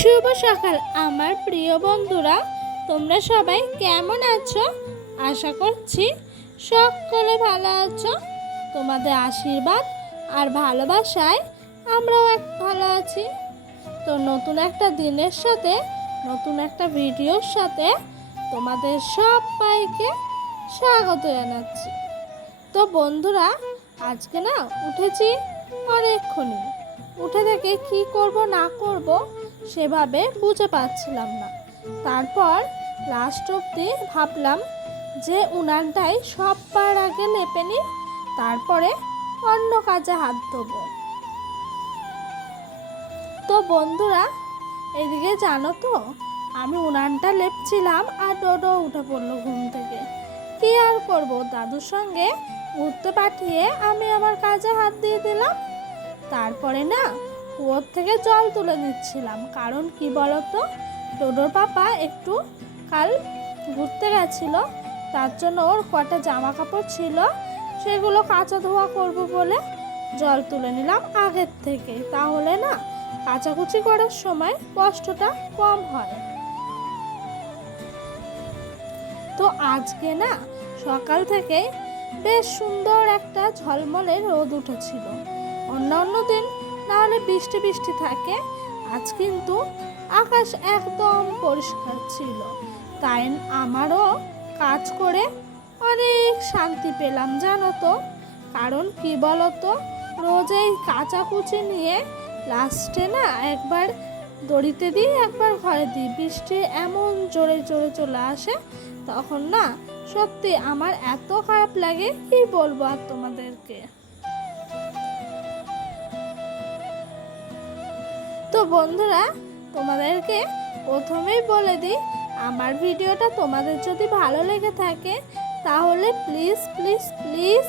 শুভ সকাল আমার প্রিয় বন্ধুরা, তোমরা সবাই কেমন আছো? আশা করছি সকলে ভালো আছো। তোমাদের আশীর্বাদ আর ভালোবাসায় আমরাও ভালো আছি। তো নতুন একটা দিনের সাথে নতুন একটা ভিডিওর সাথে তোমাদের সবাইকে স্বাগত জানাচ্ছি। তো বন্ধুরা, আজকে না উঠেছি অনেকক্ষণই। উঠে থেকে কি করব না করব সেভাবে বুঝে পাচ্ছিলাম না। তারপর লাস্ট অবধি ভাবলাম যে উনানটাই সবার আগে লেপে নিই, তারপরে অন্য কাজে হাত দেবো। তো বন্ধুরা, এদিকে জানো তো, আমি উনানটা লেপছিলাম আর ডোডো উঠে পড়লো ঘুম থেকে। কি আর করব, দাদুর সঙ্গে ঘুরতে পাঠিয়ে আমি আমার কাজে হাত দিয়ে দিলাম। তারপরে না কুয়োর থেকে জল তুলে নিচ্ছিলাম, কারণ কি বলতো, ডোডোর পাপা একটু কাল ঘুরতে গেছিল, তার জন্য ওর কটা জামা কাপড় ছিল, সেগুলো কাচা ধোয়া করব বলে জল তুলে নিলাম আগের থেকে। তাহলে না কাচাকুচি করার সময় কষ্টটা কম হয়। তো আজকে না সকাল থেকে বেশ সুন্দর একটা ঝলমলে রোদ উঠেছিল। অন্যান্য দিন নাহলে বৃষ্টি বৃষ্টি থাকে, আজ কিন্তু আকাশ একদম পরিষ্কার ছিল। তাই আমারও কাজ করে অনেক শান্তি পেলাম জানো তো। কারণ কি বলতো, রোজ এই কাচাকুচি নিয়ে লাস্টে না একবার দড়িতে দিই একবার ঘরে দিই, বৃষ্টি এমন জোরে জোরে চলে আসে, তখন না সত্যি আমার এত খারাপ লাগে, কি বলবো আর তোমাদেরকে। তো বন্ধুরা, তোমাদেরকে প্রথমেই বলে দিই, আমার ভিডিওটা তোমাদের যদি ভালো লেগে থাকে তাহলে please please please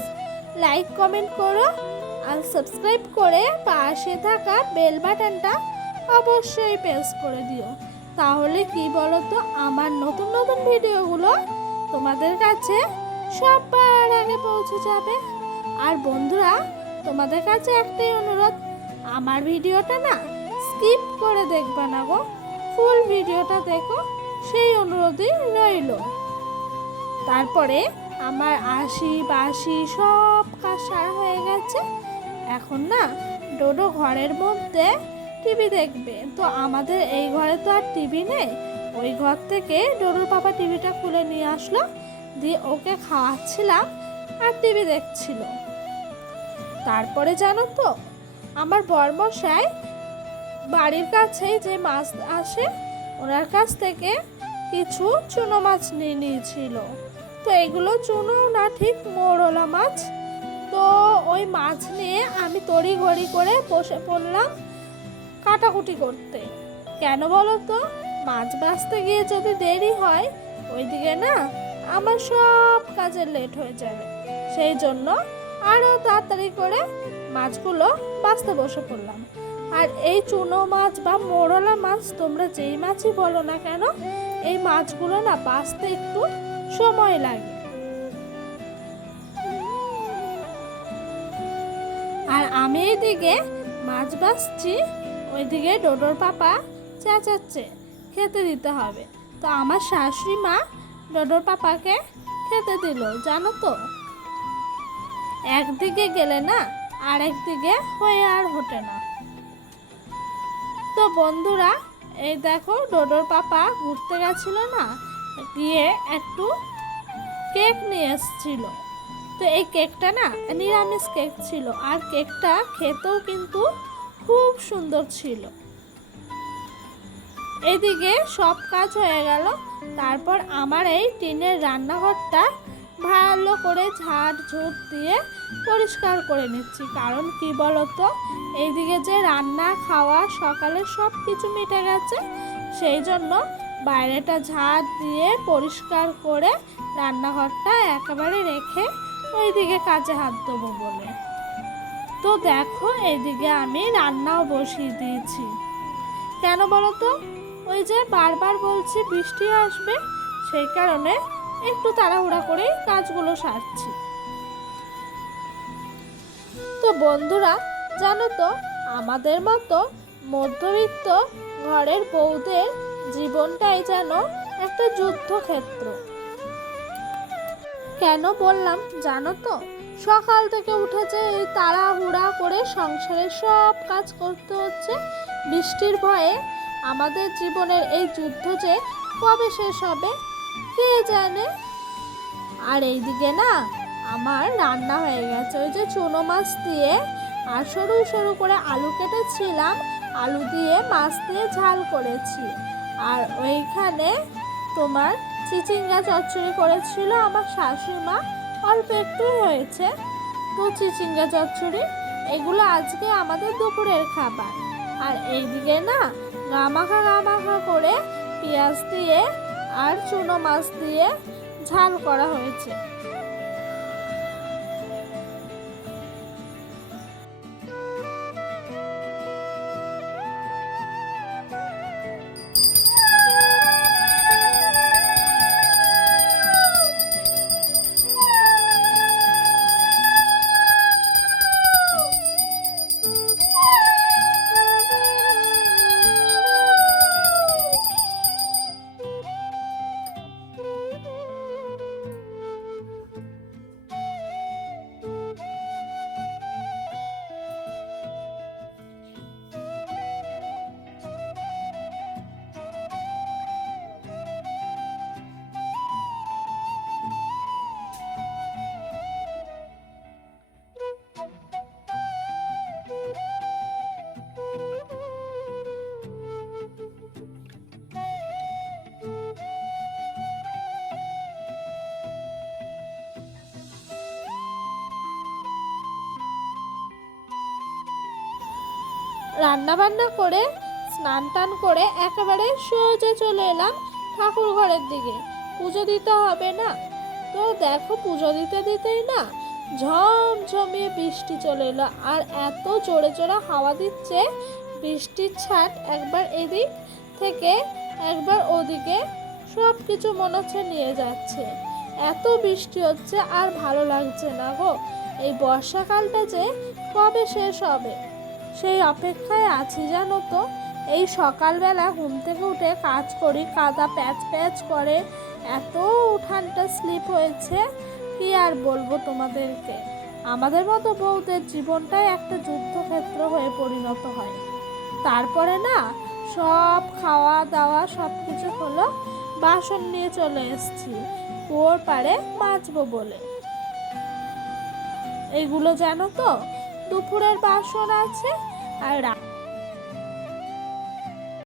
like comment করো আর সাবস্ক্রাইব করে পাশে থাকা বেল বাটনটা অবশ্যই প্রেস করে দিও। তাহলে কি বলো তো, আমার নতুন নতুন ভিডিওগুলো তোমাদের কাছে সবার আগে পৌঁছে যাবে। আর বন্ধুরা, তোমাদের কাছে একটাই অনুরোধ, আমার ভিডিওটা না স্কিপ করে দেখবে না গো, ফুল ভিডিওটা দেখো, সেই অনুরোধই রইল। তারপরে আমার আশি বাসি সব কাজ সারা হয়ে গেছে। এখন না ডোডো ঘরের মধ্যে টিভি দেখবে। তো আমাদের এই ঘরে তো আর টিভি নেই, ওই ঘর থেকে ডোডোর পাপা টিভিটা খুলে নিয়ে আসলো, দিয়ে ওকে খাওয়াচ্ছিলাম আর টিভি দেখছিল। তারপরে জানো তো, আমার বরমশাই বাড়ির কাছেই যে মাছ আসে ওনার কাছ থেকে কিছু চুনো মাছ নিয়ে নিয়েছিল। তো এগুলো চুনো না, ঠিক মোরলা মাছ। তো ওই মাছ নিয়ে আমি তড়ি ঘড়ি করে বসে পড়লাম কাটাকুটি করতে। কেন বলো তো, মাছ বাছতে গিয়ে যদি দেরি হয় ওইদিকে না আমার সব কাজে লেট হয়ে যাবে, সেই জন্য আরও তাড়াতাড়ি করে মাছগুলো বাছতে বসে পড়লাম। আর এই চুনো মাছ বা মোরলা মাছ তোমরা যেই মাছই বলো না কেন, এই মাছগুলো না বাছতে একটু সময় লাগে। আর আমি এইদিকে মাছ বাছছি, ওইদিকে ডোডোর পাপা চেঁচাচ্ছে খেতে দিতে হবে। তো আমার শাশুড়ি মা ডোডোর পাপাকে খেতে দিল জানো তো। একদিকে গেলে না আর একদিকে হয়ে আর হটে না। তো বন্ধুরা, এই দেখো ডোডোর পাপা ঘুরতে গেছিল না, গিয়ে একটু কেক নিয়ে এসেছিল। তো এই কেকটা না নিরামিষ কেক ছিল, আর কেকটা খেতেও কিন্তু খুব সুন্দর ছিল। এদিকে সব কাজ হয়ে গেল। তারপর আমার এই টিনের রান্নাঘরটা ভালো করে ঝাড় ঝুট দিয়ে পরিষ্কার করে নিচ্ছি। কারণ কি বলতো, এইদিকে যে রান্না খাওয়া সকালে সব কিছু মিটে গেছে, সেই জন্য বাইরেটা ঝাড় দিয়ে পরিষ্কার করে রান্নাঘরটা একেবারে রেখে ওইদিকে কাজে হাত দেবো বলে। তো দেখো, এইদিকে আমি রান্নাও বসিয়ে দিয়েছি। কেন বলো তো, ওই যে বারবার বলছি বৃষ্টি আসবে, সেই কারণে একটু তাড়াহুড়া করেই কাজগুলো সারছি। তো বন্ধুরা, জানো তো, আমাদের মতো মধ্যবিত্ত ঘরের বউদের জীবনটাই যেন একটা যুদ্ধক্ষেত্র। কেন বললাম জানো তো? সকাল থেকে উঠেছে এই তাড়াহুড়া করে সংসারের সব কাজ করতে হচ্ছে, বৃষ্টির ভয়ে। আমাদের জীবনের এই যুদ্ধ যে কবে শেষ হবে কে জানে। আর এইদিকে না আমার রান্না হয়ে গেছে, ওই যে চুনো মাছ দিয়ে আর সরু সরু করে আলু কেটেছিলাম, আলু দিয়ে মাছ দিয়ে ঝাল করেছি। আর ওইখানে তোমার চিচিঙ্গা চচ্চড়ি করেছিল আমার শাশুড়িমা, অল্প একটু হয়েছে তো চিচিঙ্গা চচ্চড়ি। এগুলো আজকে আমাদের দুপুরের খাবার। আর এইদিকে না গামাখা গামাখা করে পেঁয়াজ দিয়ে আর চুনো মাছ দিয়ে ঝাল করা হয়েছে। রান্না বান্না করে স্নান টান করে একেবারে সোজা চলে এলাম ঠাকুর ঘরের দিকে। পুজো দিতে হবে না তো দেখো, পুজো দিতে দিতেই না ঝমঝমিয়ে বৃষ্টি চলে এলো। আর এত জোরে জোরে হাওয়া দিচ্ছে, বৃষ্টির ছাট একবার এদিক থেকে একবার ওদিকে সব কিছু মনে হচ্ছে নিয়ে যাচ্ছে। এত বৃষ্টি হচ্ছে আর ভালো লাগছে না গো। এই বর্ষাকালটা যে কবে শেষ হবে সেই অপেক্ষায় আছি জানো তো। এই সকালবেলা ঘুম থেকে উঠে কাজ করি, কাদা প্যাচ প্যাচ করে, এত উঠানটা স্লিপ হয়েছে কি আর বলবো তোমাদেরকে। আমাদের মতো বউদের জীবনটাই একটা যুদ্ধক্ষেত্র হয়ে পরিণত হয়। তারপরে না সব খাওয়া দাওয়া সব কিছু হলো, বাসন নিয়ে চলে এসেছি কুয়োর পাড়ে মাজবো বলে। এইগুলো জানো তো দুপুরের বাসন আছে আর